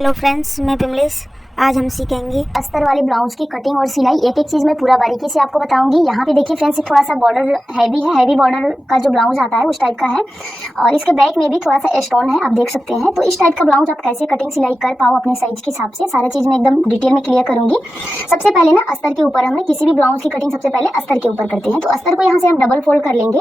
Hello friends, मैं पिमलेश। आज हम सीखेंगे अस्तर वाले ब्लाउज की कटिंग और सिलाई। एक एक चीज मैं पूरा बारीकी से आपको बताऊंगी। यहाँ पे देखिए फ्रेंड्स, थोड़ा सा बॉर्डर हैवी है, हैवी बॉर्डर का जो ब्लाउज आता है उस टाइप का है और इसके बैक में भी थोड़ा सा स्टोन है, आप देख सकते हैं। तो इस टाइप का ब्लाउज आप कैसे कटिंग सिलाई कर पाओ अपने साइज के हिसाब से, सारा चीज मैं एकदम डिटेल में क्लियर करूंगी। सबसे पहले ना अस्तर के ऊपर हमने किसी भी ब्लाउज की कटिंग सबसे पहले अस्तर के ऊपर करते हैं। तो अस्तर को यहाँ से हम डबल फोल्ड कर लेंगे।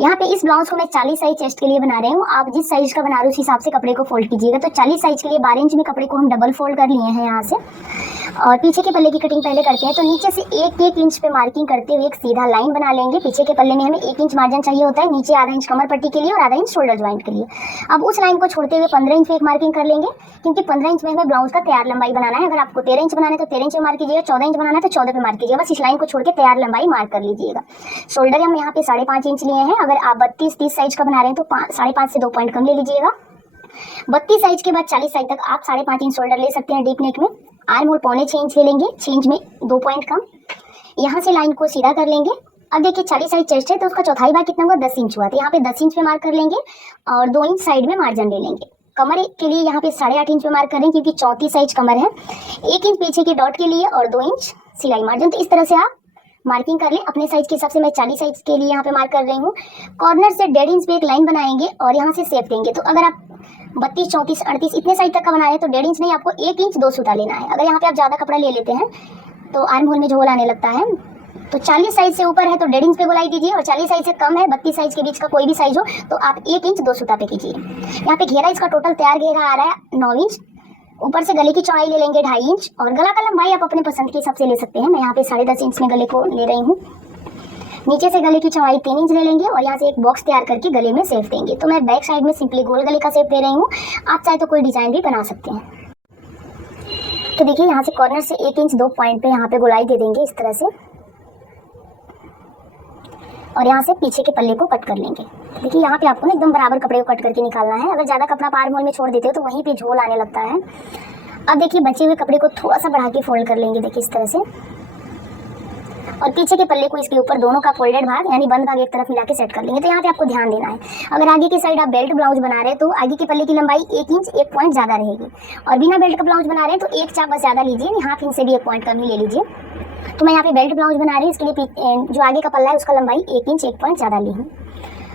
यहाँ पे इस ब्लाउज को मैं 40 साइज चेस्ट के लिए बना रही हूँ। आप जिस साइज का बना रहे हो उस हिसाब से कपड़े को फोल्ड कीजिएगा। तो 40 साइज के लिए 12 इंच में कपड़े को हम डबल फोल्ड कर लिए हैं यहाँ से। और पीछे के पल्ले की कटिंग पहले करते हैं। तो नीचे से एक इंच पे मार्किंग करते हुए एक सीधा लाइन बना लेंगे। पीछे के पल्ले में हमें 1 इंच मार्जिन चाहिए होता है, नीचे आधा इंच कमर पट्टी के लिए और आधा इंच शोल्डर ज्वाइंट के लिए। अब उस लाइन को छोड़ते हुए 15 इंच पे एक मार्किंग कर लेंगे, क्योंकि 15 इंच में हमें ब्लाउज का तैयार लंबाई बनाना है। अगर आपको 13 इंच बनाना है तो 13 इंच पे मार्क कीजिएगा, 14 इंच बनाना है तो 14 पे मार्क कीजिएगा। बस इस लाइन को छोड़ के तैयार लंबाई मार्क कर लीजिएगा। शोल्डर हम यहाँ पे 5.5 इंच लिए हैं। अगर आप 32-30 साइज का बना रहे हैं तो 5.5 से 2 पॉइंट कम ले लीजिएगा। 32 साइज के बाद 40 साइज तक आप 5.5 इंच शोल्डर ले सकते हैं डीप नेक में। आर्म होल 1.25 इंच ले लेंगे, 6 इंच में 2 पॉइंट कम। यहाँ से लाइन को सीधा कर लेंगे। अब देखिए 40 साइज चेस्ट है तो उसका चौथाई भाग कितना हुआ, 10 इंच हुआ। तो यहाँ पे 10 इंच पे मार्क कर लेंगे और 2 इंच साइड में मार्जिन ले लेंगे। कमर के लिए यहाँ पे 8.5 इंच पे मार्क करें, क्योंकि 34 साइज कमर है। 1 इंच पीछे के डॉट के लिए और 2 इंच सिलाई मार्जिन। तो इस तरह से आप मार्किंग कर लें अपने साइज के हिसाब से। मैं 40 साइज के लिए यहाँ पे मार्क कर रही हूँ। कॉर्नर से 1.5 इंच पे एक लाइन बनाएंगे और यहाँ से शेप देंगे। तो अगर आप 32, 34, 38 इतने साइज तक का बना रहे हैं तो 1.5 इंच नहीं, आपको 1 इंच 2 सूता लेना है। अगर यहाँ पे आप ज़्यादा कपड़ा ले लेते हैं तो आर्म होल में जो होल आने लगता है। तो 40 साइज से ऊपर है तो 1.5 इंच पे गोलाई दीजिए और 40 साइज से कम है, 32 साइज के बीच का कोई भी साइज हो तो आप 1 इंच 2 सूता पे कीजिए। यहाँ पे घेरा इसका टोटल तैयार घेरा आ रहा है 9 इंच। ऊपर से गले की चौड़ाई ले लेंगे 2.5 इंच और गला का लंबाई आप अपने पसंद के हिसाब से ले सकते हैं। मैं यहाँ पे 10.5 इंच में गले को ले रही हूँ। नीचे से गले की चौड़ाई 3 इंच ले लेंगे और यहाँ से एक बॉक्स तैयार करके गले में शेप देंगे। तो मैं बैक साइड में सिंपली गोल गले का शेप दे रही हूँ, आप चाहे तो कोई डिजाइन भी बना सकते हैं। तो देखिए यहाँ से कॉर्नर से 1 इंच 2 पॉइंट पे यहाँ पे गोलाई दे देंगे इस तरह से और यहाँ से पीछे के पल्ले को कट कर लेंगे। देखिए यहाँ पे आपको ना एकदम बराबर कपड़े को कट करके निकालना है। अगर ज़्यादा कपड़ा आप आर्म होल में छोड़ देते हो तो वहीं पे झोल आने लगता है। अब देखिए बचे हुए कपड़े को थोड़ा सा बढ़ा के फोल्ड कर लेंगे, देखिए इस तरह से। और पीछे के पल्ले को इसके ऊपर दोनों का फोल्डेड भाग यानी बंद भाग एक तरफ मिला के सेट कर लेंगे। तो यहाँ पे आपको ध्यान देना है, अगर आगे की साइड आप बेल्ट ब्लाउज बना रहे हैं तो आगे के पल्ले की लंबाई 1 इंच 1 पॉइंट ज़्यादा रहेगी और बिना बेल्ट का ब्लाउज बना रहे हैं तो एक चाप बस ज़्यादा लीजिए, हाफ इंच से भी 1 पॉइंट कम ही ले लीजिए। तो मैं यहाँ पे बेल्ट ब्लाउज बना रही हूँ, इसके लिए जो आगे का पल्ला है उसका लंबाई 1 इंच 1 पॉइंट ज़्यादा ली हूँ।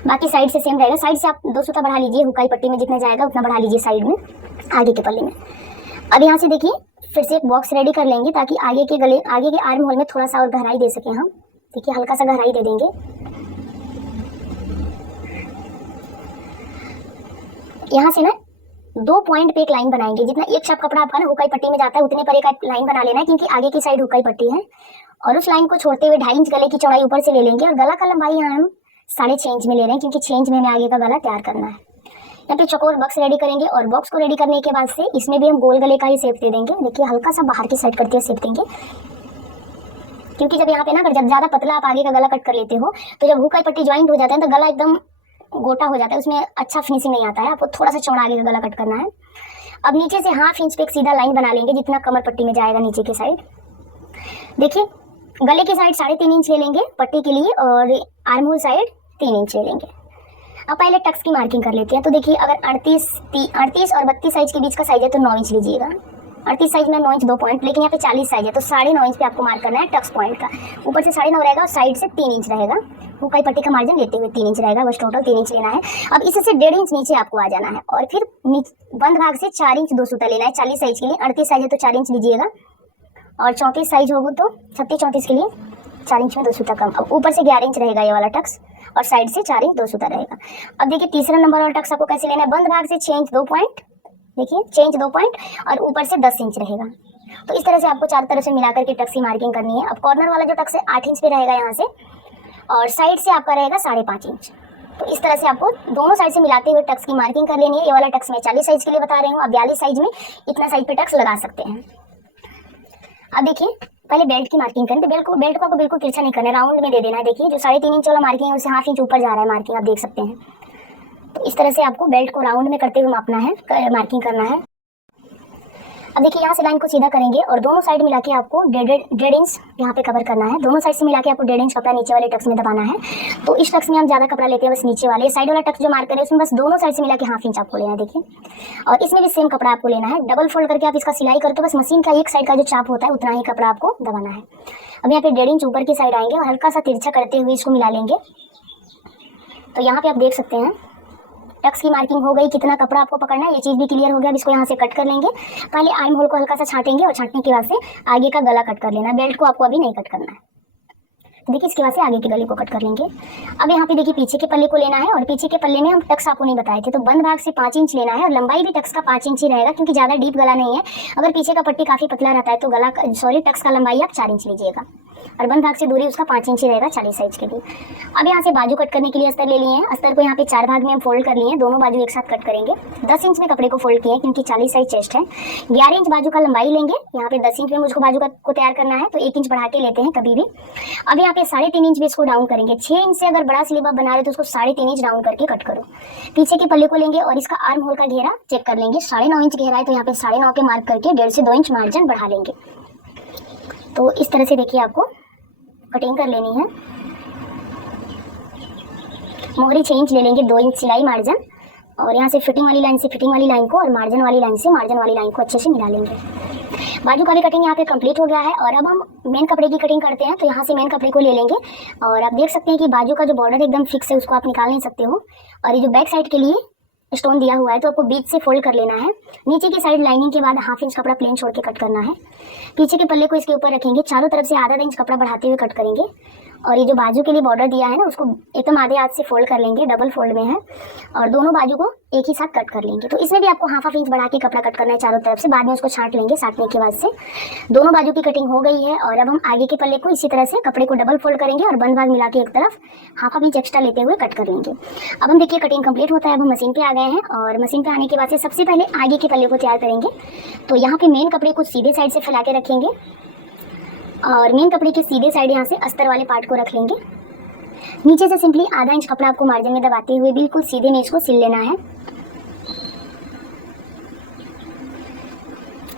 बाकी साइड से सेम रहेगा। साइड से आप 2 सूता बढ़ा लीजिए, हुकाई पट्टी में जितना जाएगा उतना बढ़ा लीजिए साइड में आगे के पल्ले में। अब यहाँ से देखिए फिर से एक बॉक्स रेडी कर लेंगे ताकि आगे के आर्म होल में थोड़ा सा और गहराई दे सकें हम। देखिए हल्का सा गहराई दे देंगे। यहाँ से ना 2 पॉइंट पे एक लाइन बनाएंगे। जितना एक शाप कपड़ा आपका ना हुकाई पट्टी में जाता है उतने पर एक लाइन बना लेना है, क्योंकि आगे की साइड हुकाई पट्टी है। और उस लाइन को छोड़ते हुए 2.5 इंच गले की चौड़ाई ऊपर से ले लेंगे और गला का लंबाई यहाँ हम 6.5 इंच में ले रहे हैं, क्योंकि 6 इंच में हमें आगे का गला तैयार करना है। यहाँ पे चौकोर बॉक्स रेडी करेंगे और बॉक्स को रेडी करने के बाद से इसमें भी हम गोल गले का ही शेप दे देंगे। देखिए हल्का सा बाहर की साइड करते हुए शेप देंगे, क्योंकि जब यहाँ पे ना अगर जब ज़्यादा पतला आप आगे का गला कट कर लेते हो तो जब हुकाई पट्टी ज्वाइंट हो जाता है तो गला एकदम गोटा हो जाता है, उसमें अच्छा फिनिशिंग नहीं आता है। आपको थोड़ा सा चौड़ा आगे का गला कट करना है। अब नीचे से 1/2 इंच पे एक सीधा लाइन बना लेंगे जितना कमर पट्टी में जाएगा नीचे की साइड। देखिए गले की साइड 3.5 इंच ले लेंगे पट्टी के लिए और आर्म होल साइड 3 इंच ले लेंगे। अब पहले टक्स की मार्किंग कर लेते हैं। तो देखिए अगर 38 और 32 साइज के बीच का साइज है तो 9 इंच लीजिएगा। 38 साइज में 9 इंच 2 पॉइंट, लेकिन यहाँ पे 40 साइज है तो 9.5 इंच पे आपको मार्क करना है टक्स पॉइंट का। ऊपर से 9.5 रहेगा और साइड से 3 इंच रहेगा। हुकाई पट्टी का मार्जिन लेते हुए 3 इंच रहेगा, बस टोटल 3 इंच लेना है। अब इससे 1.5 इंच नीचे आपको आ जाना है और फिर बंद भाग से 4 इंच 2 सूता लेना है 40 साइज के लिए। 38 साइज है तो 4 इंच लीजिएगा और 34 साइज होगा तो 36-34 के लिए 4 इंच में 2 सूता कम। अब ऊपर से 11 इंच रहेगा ये वाला टक्स और साइड से 4 इंच 2 सूता रहेगा। अब देखिए तीसरा नंबर वाला टक्स आपको कैसे लेना है, बंद भाग से 6 इंच 2 पॉइंट, देखिए 6 इंच 2 पॉइंट और ऊपर से 10 इंच रहेगा। तो इस तरह से आपको चारों तरफ से मिलाकर के टक्स की मार्किंग करनी है। अब कॉर्नर वाला जो टक्स है 8 इंच पे रहेगा यहाँ से और साइड से आपका रहेगा 5.5 इंच। तो इस तरह से आपको दोनों साइड से मिलाते हुए टक्स की मार्किंग कर लेनी है। ये वाला टक्स मैं 40 साइज के लिए बता रही हूँ, आप 42 साइज में इतना साइज पे टक्स लगा सकते हैं। अब देखिए पहले बेल्ट की मार्किंग करें। तो बेल्ट को आपको बिल्कुल तिरछा नहीं करना है, राउंड में दे देना है। देखिए जो 3.5 इंच वाला मार्किंग है उससे 1/2 इंच ऊपर जा रहा है मार्किंग, आप देख सकते हैं। तो इस तरह से आपको बेल्ट को राउंड में करते हुए मापना है, मार्किंग करना है। अब देखिए यहाँ से लाइन को सीधा करेंगे और दोनों साइड मिला के आपको 1.5 इंच यहाँ पे कवर करना है। दोनों साइड से मिला के आपको 1.5 इंच कपड़ा नीचे वाले टक्स में दबाना है। तो इस टक्स में हम ज़्यादा कपड़ा लेते हैं, बस नीचे वाले साइड वाला टक्स जो मार्क करें उसमें बस दोनों साइड से मिला के 1/2 इंच आपको लेना है। देखिए, और इसमें भी सेम कपड़ा आपको लेना है। डबल फोल्ड करके आप इसका सिलाई करते हो, बस मशीन का एक साइड का जो चाप होता है उतना ही कपड़ा आपको दबाना है। अब यहाँ पे 1.5 इंच ऊपर की साइड आएंगे और हल्का सा तिरछा करते हुए इसको मिला लेंगे। तो यहाँ पे आप देख सकते हैं टक्स की मार्किंग हो गई, कितना कपड़ा आपको पकड़ना है ये चीज़ भी क्लियर हो गया। अब इसको यहाँ से कट कर लेंगे। पहले आर्म होल को हल्का सा छाटेंगे और छाटने के बाद से आगे का गला कट कर लेना। बेल्ट को आपको अभी नहीं कट करना है। तो देखिए इसके बाद से आगे के गले को कट कर लेंगे। अब यहाँ पे देखिए पीछे के पल्ले को लेना है और पीछे के पल्ले में हम टक्स आपको नहीं बताए थे, तो बंद भाग से 5 इंच लेना है और लंबाई भी टक्स का 5 इंच ही रहेगा क्योंकि ज़्यादा डीप गला नहीं है। अगर पीछे का पट्टी काफ़ी पतला रहता है तो टक्स का लंबाई आप 4 इंच लीजिएगा और बंद भाग से दूरी उसका 5 इंच ही रहेगा 40 साइज के लिए। अब यहाँ से बाजू कट करने के लिए अस्तर ले लिए हैं। अस्तर को यहाँ पे 4 भाग में हम फोल्ड कर लिए हैं, दोनों बाजू एक साथ कट करेंगे। 10 इंच में कपड़े को फोल्ड किए हैं क्योंकि 40 साइज चेस्ट है। 11 इंच बाजू का लंबाई लेंगे। यहाँ पे 10 इंच में मुझको बाजू को तैयार करना है तो 1 इंच बढ़ा के लेते हैं कभी भी। अब यहाँ पे 3.5 इंच भी इसको डाउन करेंगे। 6 इंच से अगर बड़ा स्लीव आप बना रहे तो उसको 3.5 इंच डाउन करके कट करो। पीछे के पल्ले को लेंगे और इसका आर्म होल का घेरा चेक कर लेंगे। 9.5 इंच घेरा है तो यहाँ पे 9.5 के मार्क करके 1.5 से 2 इंच मार्जिन बढ़ा लेंगे। तो इस तरह से देखिए आपको कटिंग कर लेनी है। मोहरी 6 इंच ले लेंगे, 2 इंच सिलाई मार्जिन और यहाँ से फिटिंग वाली लाइन से फिटिंग वाली लाइन को और मार्जिन वाली लाइन से मार्जिन वाली लाइन को अच्छे से मिला लेंगे। बाजू का भी कटिंग यहाँ पे कंप्लीट हो गया है और अब हम मेन कपड़े की कटिंग करते हैं। तो यहाँ से मेन कपड़े को ले लेंगे और आप देख सकते हैं कि बाजू का जो बॉर्डर एकदम फिक्स है उसको आप निकाल नहीं सकते हो। और ये जो बैक साइड के लिए स्टोन दिया हुआ है तो आपको बीच से फोल्ड कर लेना है। नीचे की साइड लाइनिंग के बाद 1/2 इंच कपड़ा प्लेन छोड़ के कट करना है। पीछे के पल्ले को इसके ऊपर रखेंगे, चारों तरफ से आधा इंच कपड़ा बढ़ाते हुए कट करेंगे। और ये जो बाजू के लिए बॉर्डर दिया है ना उसको एकदम आधे हाथ से फोल्ड कर लेंगे, डबल फोल्ड में है और दोनों बाजू को एक ही साथ कट कर लेंगे। तो इसमें भी आपको 1/2 इंच बढ़ा के कपड़ा कट करना है चारों तरफ से, बाद में उसको छांट लेंगे। छांटने के बाद से दोनों बाजू की कटिंग हो गई है और अब हम आगे के पल्ले को इसी तरह से कपड़े को डबल फोल्ड करेंगे और बंद भाग मिला के एक तरफ 1/2 इंच एक्स्ट्रा लेते हुए कट कर लेंगे। अब हम देखिए कटिंग कंप्लीट होता है। अब हम मशीन पे आ गए हैं और मशीन पे आने के बाद से सबसे पहले आगे के पल्ले को तैयार करेंगे। तो यहाँ पे मेन कपड़े को सीधे साइड से फैला के रखेंगे और मेन कपड़े के सीधे साइड यहाँ से अस्तर वाले पार्ट को रख लेंगे। नीचे से सिंपली आधा इंच कपड़ा आपको मार्जिन में दबाते हुए बिल्कुल सीधे में इसको सिल लेना है।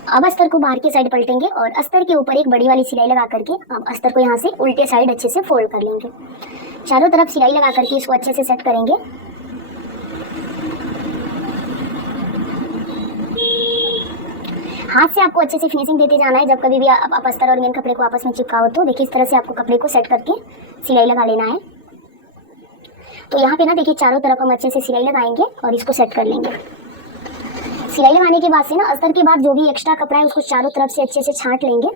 अब अस्तर को बाहर की साइड पलटेंगे और अस्तर के ऊपर एक बड़ी वाली सिलाई लगा करके अब अस्तर को यहाँ से उल्टे साइड अच्छे से फोल्ड कर लेंगे। चारों तरफ सिलाई लगा करके इसको अच्छे से सेट करेंगे। हाथ से आपको अच्छे से फिनिशिंग देते जाना है। जब कभी भी आप अस्तर और मेन कपड़े को आपस में चिपकाओ तो देखिए इस तरह से आपको कपड़े को सेट करके सिलाई लगा लेना है। तो यहाँ पे ना देखिए चारों तरफ हम अच्छे से सिलाई लगाएंगे और इसको सेट कर लेंगे। सिलाई लगाने के बाद से ना अस्तर के बाद जो भी एक्स्ट्रा कपड़ा है उसको चारों तरफ से अच्छे से छांट लेंगे।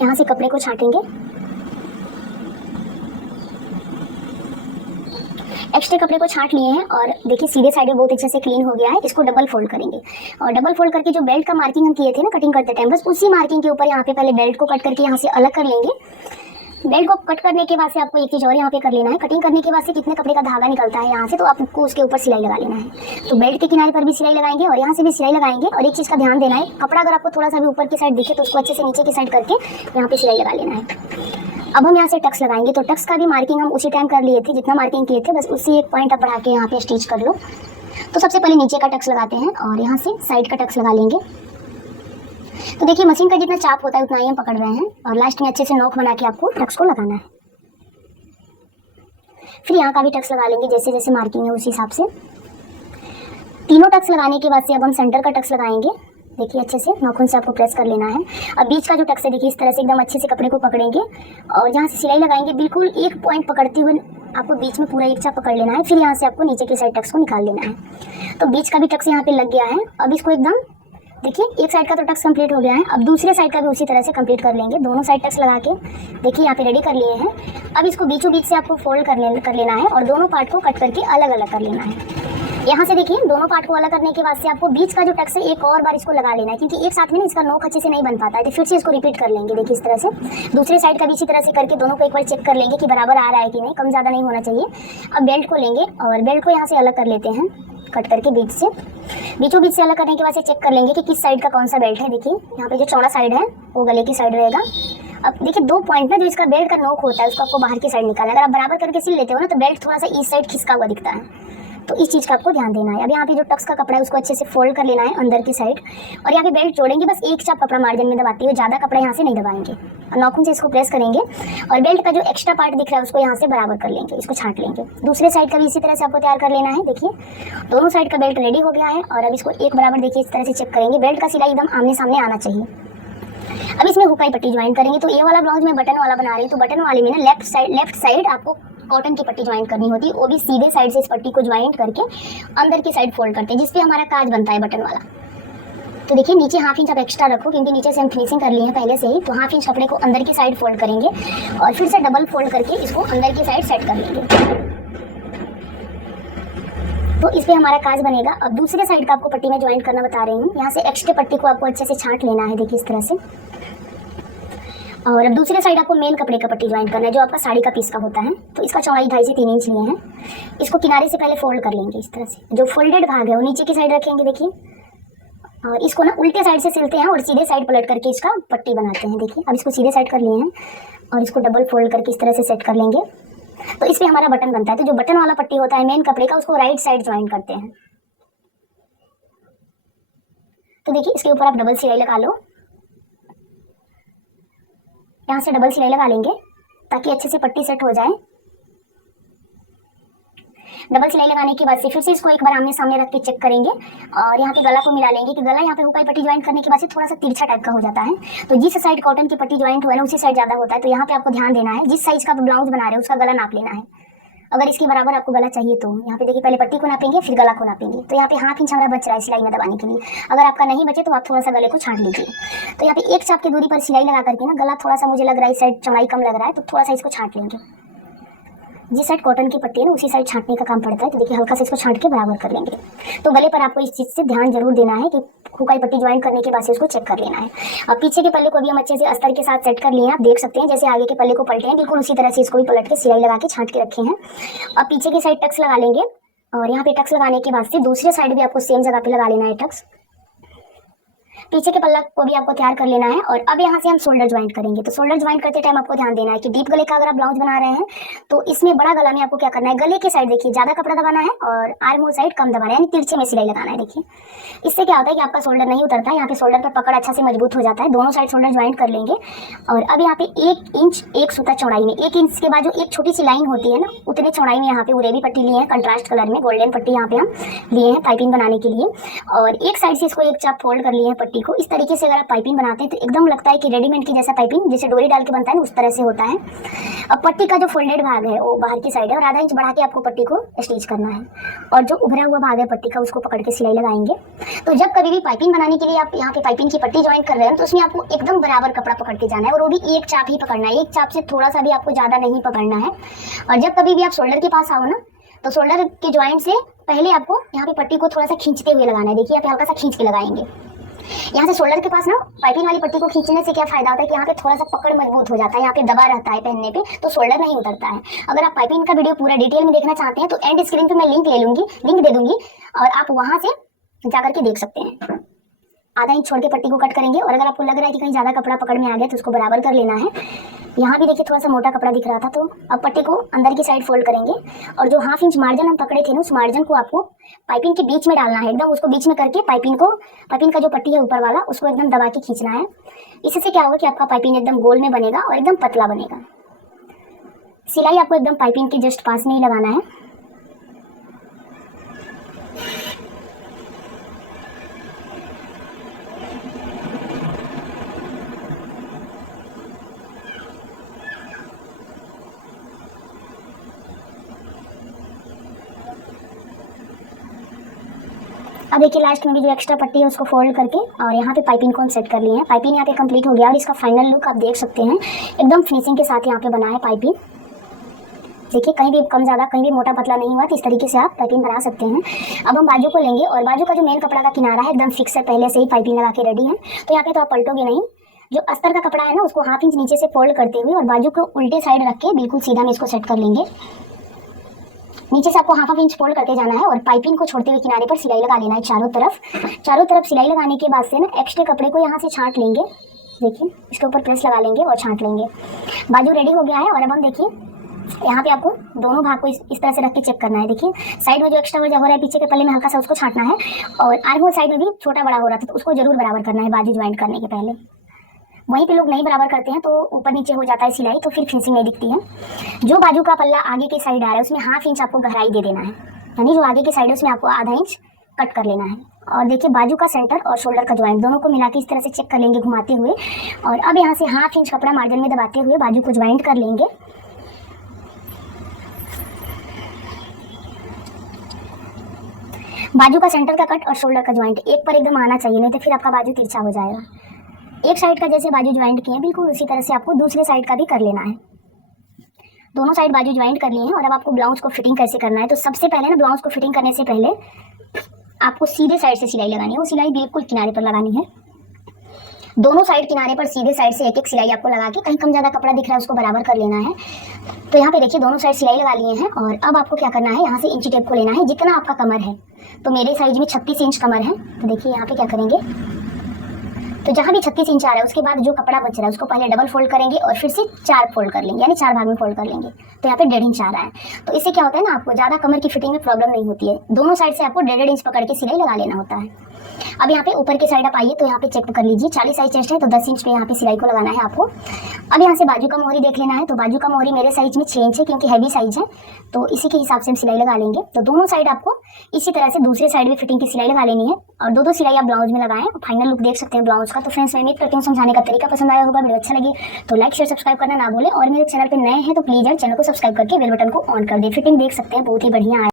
यहाँ से कपड़े को छाटेंगे। एक्स्ट्रा कपड़े को छाट लिए हैं और देखिए सीधे साइड में बहुत अच्छे से क्लीन हो गया है। इसको डबल फोल्ड करेंगे और डबल फोल्ड करके जो बेल्ट का मार्किंग हम किए थे ना कटिंग करते टाइम, बस उसी मार्किंग के ऊपर यहाँ पे पहले बेल्ट को कट करके यहाँ से अलग कर लेंगे। बेल्ट को कट करने के बाद से आपको एक चीज़ और यहाँ पे कर लेना है। कटिंग करने के बाद से कितने कपड़े का धागा निकलता है यहाँ से तो आपको उसके ऊपर सिलाई लगा लेना है। तो बेल्ट के किनारे पर भी सिलाई लगाएंगे और यहाँ से भी सिलाई लगाएंगे। और एक चीज़ का ध्यान देना है, कपड़ा अगर आपको थोड़ा सा भी ऊपर की साइड दिखे तो उसको अच्छे से नीचे की साइड करके यहाँ पे सिलाई लगा लेना है। अब हम यहाँ से टक्स लगाएंगे। तो टक्स का भी मार्किंग हम उसी टाइम कर लिए थे जितना मार्किंग किए थे, बस उसी एक पॉइंट आप बढ़ा के यहाँ पे स्टिच कर लो। तो सबसे पहले नीचे का टक्स लगाते हैं और यहाँ से साइड का टक्स लगा लेंगे। तो देखिए मशीन का जितना चाप होता है उतना ही हम पकड़ रहे हैं और लास्ट में अच्छे से नोक बना के आपको टक्स को लगाना है। फिर यहाँ का भी टक्स लगा लेंगे जैसे जैसे मार्किंग है उसी हिसाब से। तीनों टक्स लगाने के बाद से अब हम सेंटर का टक्स लगाएंगे। देखिए अच्छे से नाखून से आपको प्रेस कर लेना है। अब बीच का जो टक्स है देखिए इस तरह से एकदम अच्छे से कपड़े को पकड़ेंगे और यहाँ से सिलाई लगाएंगे। बिल्कुल एक पॉइंट पकड़ते हुए आपको बीच में पूरा एक चाप पकड़ लेना है। फिर यहाँ से आपको नीचे की साइड टक्स को निकाल लेना है। तो बीच का भी टक्स यहाँ पे लग गया है। अब इसको एकदम देखिए एक साइड का तो टक्स कंप्लीट हो गया है। अब दूसरे साइड का भी उसी तरह से कंप्लीट कर लेंगे। दोनों साइड टक्स लगा के देखिए यहाँ पे रेडी कर लिए हैं। अब इसको बीचों बीच से आपको फोल्ड कर लेना है और दोनों पार्ट को कट करके अलग अलग कर लेना है। यहाँ से देखिए दोनों पार्ट को अलग करने के बाद से आपको बीच का जो टक्स है एक और बार इसको लगा लेना है क्योंकि एक साथ में ना इसका नोक अच्छे से नहीं बन पाता है। तो फिर से इसको रिपीट कर लेंगे। देखिए इस तरह से दूसरे साइड का भी इसी तरह से करके दोनों को एक बार चेक कर लेंगे कि बराबर आ रहा है कि नहीं, कम ज़्यादा नहीं होना चाहिए। अब बेल्ट को लेंगे और बेल्ट को यहाँ से अलग कर लेते हैं कट करके बीच से। बीचों बीच से अलग करने के बाद से चेक कर लेंगे कि किस साइड का कौन सा बेल्ट है। देखिए यहाँ पे जो चौड़ा साइड है वो गले की साइड रहेगा। अब देखिए 2 पॉइंट ना जो इसका बेल्ट का नोक होता है उसको आपको बाहर की साइड निकालना है। अगर आप बराबर करके सिल लेते हो ना तो बेल्ट थोड़ा सा इस साइड खिसका हुआ दिखता है। तो इस चीज़ का आपको ध्यान देना है। अब यहाँ पे जो टक्स का कपड़ा है उसको अच्छे से फोल्ड कर लेना है अंदर की साइड, और यहाँ पे बेल्ट जोड़ेंगे, बस एक चाप कपड़ा मार्जिन में दबाते हुए, ज़्यादा कपड़ा यहाँ से नहीं दबाएंगे, नाखून से इसको प्रेस करेंगे और बेल्ट का जो एक्स्ट्रा पार्ट दिख रहा है उसको यहाँ से बराबर कर लेंगे, इसको छांट लेंगे। दूसरे साइड का भी इसी तरह से आपको तैयार कर लेना है। देखिए दोनों साइड का बेल्ट रेडी हो गया है और अब इसको एक बराबर देखिए इस तरह से चेक करेंगे, बेल्ट का सिलाई एकदम आमने सामने आना चाहिए। अब इसमें हुकाई पट्टी ज्वाइन करेंगे। तो ये वाला ब्लाउज मैं बटन वाला बना रही हूँ, तो बटन वाले में ना लेफ्ट साइड आपको कॉटन की पट्टी ज्वाइन करनी होती है, वो भी सीधे साइड से इस पट्टी को ज्वाइन करके अंदर की साइड फोल्ड करते हैं, जिसपे हमारा काज बनता है बटन वाला। तो देखिए नीचे हाफ इंच आप एक्स्ट्रा रखो, क्योंकि नीचे से हम फिनिशिंग कर लिए हैं पहले से ही। तो हाफ इंच कपड़े को अंदर की साइड फोल्ड करेंगे और फिर से डबल फोल्ड करके इसको अंदर की साइड सेट कर लेंगे। तो इस पे हमारा काज बनेगा। अब दूसरे साइड का आपको पट्टी में ज्वाइन करना बता रही हूँ। यहाँ से एक्स्ट्रा पट्टी को आपको अच्छे से छांट लेना है, देखिए इस तरह से। और अब दूसरे साइड आपको मेन कपड़े का पट्टी ज्वाइन करना है, जो आपका साड़ी का पीस का होता है। तो इसका चौड़ाई 2.5 से 3 इंच लिए हैं। इसको किनारे से पहले फोल्ड कर लेंगे इस तरह से, जो फोल्डेड भाग है वो नीचे की साइड रखेंगे, देखिए। और इसको ना उल्टे साइड से सिलते हैं और सीधे साइड पलट करके इसका पट्टी बनाते हैं। देखिए अब इसको सीधे साइड कर लिए हैं और इसको डबल फोल्ड करके इस तरह से सेट कर लेंगे। तो इस पे हमारा बटन बनता है। तो जो बटन वाला पट्टी होता है मेन कपड़े का, उसको राइट साइड ज्वाइन करते हैं। तो देखिए इसके ऊपर आप डबल सिलाई लगा लो, यहाँ से डबल सिलाई लगा लेंगे ताकि अच्छे से पट्टी सेट हो जाए। डबल सिलाई लगाने के बाद से फिर से इसको एक बार आमने सामने रख के चेक करेंगे और यहाँ पे गला को मिला लेंगे कि गला यहाँ पे हुकाई पट्टी ज्वाइन करने के बाद से थोड़ा सा तिरछा टाइप का हो जाता है। तो जिस साइड कॉटन की पट्टी ज्वाइंट हुआ है ना उसी साइड ज्यादा होता है। तो यहाँ पे आपको ध्यान देना है, जिस साइज का आप ब्लाउज बना रहे हो उसका गला नाप लेना है। अगर इसके बराबर आपको गला चाहिए तो यहाँ पे देखिए पहले पट्टी को नापेंगे फिर गला को नापेंगे। तो यहाँ पे हाफ इंच हमारा बच रहा है सिलाई में दबाने के लिए। अगर आपका नहीं बचे तो आप थोड़ा सा गले को छांट लीजिए। तो यहाँ पे एक चाप की दूरी पर सिलाई लगा करके ना गला थोड़ा सा मुझे लग रहा है इस साइड चौड़ाई कम लग रहा है, तो थोड़ा सा इसको छांट लेंगे। जिस साइड कॉटन की पट्टी है ना उसी साइड छांटने का काम पड़ता है। तो देखिए हल्का से इसको छांट के बराबर कर लेंगे। तो गले पर आपको इस चीज़ से ध्यान जरूर देना है कि हुकाई पट्टी ज्वाइन करने के बाद से उसको चेक कर लेना है। अब पीछे के पल्ले को भी हम अच्छे से अस्तर के साथ सेट कर लिए हैं। आप देख सकते हैं जैसे आगे के पल्ले को पलटे हैं बिल्कुल उसी तरह से इसको भी पलट के सिलाई लगा के छांट के रखे हैं। अब पीछे की साइड टक्स लगा लेंगे और यहाँ पे टक्स लगाने के बाद से दूसरे साइड भी आपको सेम जगह पे लगा लेना है टक्स। पीछे के पल्ला को भी आपको तैयार कर लेना है। और अब यहाँ से हम शोल्डर ज्वाइंट करेंगे। तो शोल्डर ज्वाइंट करते टाइम आपको ध्यान देना है कि डीप गले का अगर आप ब्लाउज बना रहे हैं तो इसमें बड़ा गला में आपको क्या करना है, गले की साइड देखिए ज्यादा कपड़ा दबाना है और आर्म होल साइड कम दबाना है, यानी तिरछे में सिलाई लगाना है। देखिए इससे क्या होता है कि आपका शोल्डर नहीं उतरता है, यहाँ पे शोल्डर पर पकड़ अच्छा से मजबूत हो जाता है। दोनों साइड शोल्डर ज्वाइंट कर लेंगे। और अब यहाँ पे 1 इंच 1 सूता चौड़ाई में, 1 इंच के बाद जो एक छोटी सी लाइन होती है ना उतने चौड़ाई में यहाँ पे उरेबी पट्टी लिए हैं कंट्रास्ट कलर में, गोल्डन पट्टी यहाँ पे हम लिए हैं पाइपिंग बनाने के लिए। और एक साइड से इसको एक चाप फोल्ड कर लिए हैं पट्टी को। इस तरीके से अगर आप पाइपिंग बनाते हैं तो एकदम लगता है कि रेडीमेड की जैसा पाइपिंग जैसे डोरी डाल के बनता है ना उस तरह से होता है। अब पट्टी का जो फोल्डेड भाग है वो बाहर की साइड है और आधा इंच बढ़ा के आपको पट्टी को स्टिच करना है और जो उभरा हुआ भाग है पट्टी का उसको पकड़ के सिलाई लगाएंगे। तो जब कभी भी पाइपिंग बनाने के लिए आप यहाँ पे पाइपिंग की पट्टी ज्वाइन कर रहे हैं तो उसमें आपको एकदम बराबर कपड़ा पकड़ के जाना है और वो भी एक चाप ही पकड़ना है, एक चाप से थोड़ा सा भी आपको ज्यादा नहीं पकड़ना है। और जब कभी भी आप शोल्डर के पास आओ ना तो शोल्डर के ज्वाइंट से पहले आपको यहाँ पे पट्टी को थोड़ा सा खींचते हुए लगाना है। देखिए यहाँ पे हल्का सा खींच के लगाएंगे। यहाँ से शोल्डर के पास ना पाइपिंग वाली पट्टी को खींचने से क्या फायदा होता है कि यहाँ पे थोड़ा सा पकड़ मजबूत हो जाता है, यहाँ पे दबा रहता है पहनने पे, तो शोल्डर नहीं उतरता है। अगर आप पाइपिंग का वीडियो पूरा डिटेल में देखना चाहते हैं तो एंड स्क्रीन पे मैं लिंक दे दूंगी और आप वहां से जाकर के देख सकते हैं। आधा इंच छोड़ के पट्टी को कट करेंगे और अगर आपको लग रहा है कि कहीं ज्यादा कपड़ा पकड़ में आ गया तो उसको बराबर कर लेना है। यहाँ भी देखिए थोड़ा सा मोटा कपड़ा दिख रहा था, तो अब पट्टी को अंदर की साइड फोल्ड करेंगे और जो हाफ इंच मार्जिन हम पकड़े थे ना उस मार्जिन को आपको पाइपिंग के बीच में डालना है। एकदम उसको बीच में करके पाइपिंग का जो पट्टी है ऊपर वाला उसको एकदम दबा के खींचना है। इससे क्या होगा कि आपका पाइपिंग एकदम गोल में बनेगा और एकदम पतला बनेगा। सिलाई आपको एकदम पाइपिंग के जस्ट पास में ही लगाना है। अब देखिए लास्ट में भी जो एक्स्ट्रा पट्टी है उसको फोल्ड करके और यहाँ पे पाइपिंग को हम सेट कर लिए हैं। पाइपिंग यहाँ पे कंप्लीट हो गया और इसका फाइनल लुक आप देख सकते हैं। एकदम फिनिशिंग के साथ यहाँ पे बना है पाइपिंग। देखिए कहीं भी कम ज़्यादा कहीं भी मोटा पतला नहीं हुआ, तो इस तरीके से आप पाइपिंग बना सकते हैं। अब हम बाजू को लेंगे और बाजू का जो मेन कपड़ा का किनारा है एकदम फिक्स है, पहले से ही पाइपिंग लगा के रेडी है। तो यहाँ पे तो आप पलटोगे नहीं। जो अस्तर का कपड़ा है ना उसको हाफ इंच नीचे से फोल्ड करते हुए और बाजू को उल्टे साइड रख के बिल्कुल सीधा में इसको सेट कर लेंगे। नीचे से आपको हाफ इंच फोल्ड करके जाना है और पाइपिंग को छोड़ते हुए किनारे पर सिलाई लगा लेना है चारों तरफ सिलाई लगाने के बाद से ना एक्स्ट्रा कपड़े को यहाँ से छांट लेंगे। देखिए इसके ऊपर प्रेस लगा लेंगे और छांट लेंगे। बाजू रेडी हो गया है और अब हम देखिए यहाँ पे आपको दोनों भाग को इस तरह से रख के चेक करना है। देखिए साइड में जो एक्स्ट्रा हो रहा है पीछे के पल्ले में हल्का सा उसको छांटना है, और आर्म होल साइड में भी छोटा बड़ा हो रहा था तो उसको जरूर बराबर करना है बाजू ज्वाइंट करने के पहले। वहीं पे लोग नहीं बराबर करते हैं तो ऊपर नीचे हो जाता है सिलाई, तो फिर फिनिशिंग नहीं दिखती है। जो बाजू का पल्ला आगे की साइड आ रहा है उसमें 1/2 इंच आपको गहराई दे देना है, यानी जो आगे की साइड है उसमें आपको आधा इंच कट कर लेना है। और देखिए बाजू का सेंटर और शोल्डर का ज्वाइंट दोनों को मिला के इस तरह से चेक कर लेंगे घुमाते हुए। और अब यहाँ से 1/2 इंच कपड़ा मार्जिन में दबाते हुए बाजू को ज्वाइंट कर लेंगे। बाजू का सेंटर का कट और शोल्डर का ज्वाइंट एक पर एकदम आना चाहिए, नहीं तो फिर आपका बाजू तिरछा हो जाएगा। एक साइड का जैसे बाजू ज्वाइंट किए बिल्कुल उसी तरह से आपको दूसरे साइड का भी कर लेना है। दोनों साइड बाजू ज्वाइंट कर लिए हैं और अब आपको ब्लाउज को फिटिंग कैसे करना है। तो सबसे पहले ना ब्लाउज को फिटिंग करने से पहले आपको सीधे साइड से सिलाई लगानी है, वो सिलाई बिल्कुल किनारे पर लगानी है। दोनों साइड किनारे पर सीधे साइड से एक एक सिलाई आपको लगा के, कहीं कम ज़्यादा कपड़ा दिख रहा है उसको बराबर कर लेना है। तो यहाँ पे देखिए दोनों साइड सिलाई लगा लिए हैं और अब आपको क्या करना है, यहाँ से इंची टेप को लेना है जितना आपका कमर है। तो मेरे साइज में 36 इंच कमर है, तो देखिए यहाँ पे क्या करेंगे, तो जहाँ भी 36 इंच आ रहा है उसके बाद जो कपड़ा बच रहा है उसको पहले डबल फोल्ड करेंगे और फिर से 4 फोल्ड कर लेंगे, यानी 4 भाग में फोल्ड कर लेंगे। तो यहाँ पे 1.5 इंच आ रहा है, तो इससे क्या होता है ना, आपको ज़्यादा कमर की फिटिंग में प्रॉब्लम नहीं होती है। दोनों साइड से आपको 1.5 इंच पकड़ के सिलाई लगा लेना होता है। अब यहाँ पे ऊपर की साइड आप आइए तो यहाँ पे चेक कर लीजिए 40 साइज चेस्ट है तो 10 इंच पे यहाँ पे सिलाई को लगाना है आपको। अब यहाँ से बाजू का मोहरी देख लेना है, तो बाजू का मोहरी मेरे साइज में 6 इंच है क्योंकि हैवी साइज है, तो इसी के हिसाब से हम सिलाई लगा लेंगे। तो दोनों साइड आपको इसी तरह से दूसरे साइड में फिटिंग की सिलाई लगा लेनी है और दो सिलाई आप ब्लाउज में लगाएं। फाइनल लुक देख सकते हैं ब्लाउज का। तो फ्रेंड्स मैं उम्मीद करती हूँ समझाने का तरीका पसंद आया होगा। वीडियो अच्छा लगे तो लाइक शेयर सब्सक्राइब करना ना भूलें, और मेरे चैनल पर नए हैं तो प्लीज यार चैनल को सब्सक्राइब करके बेल बटन को ऑन कर दें। फिटिंग देख सकते हैं बहुत ही बढ़िया है।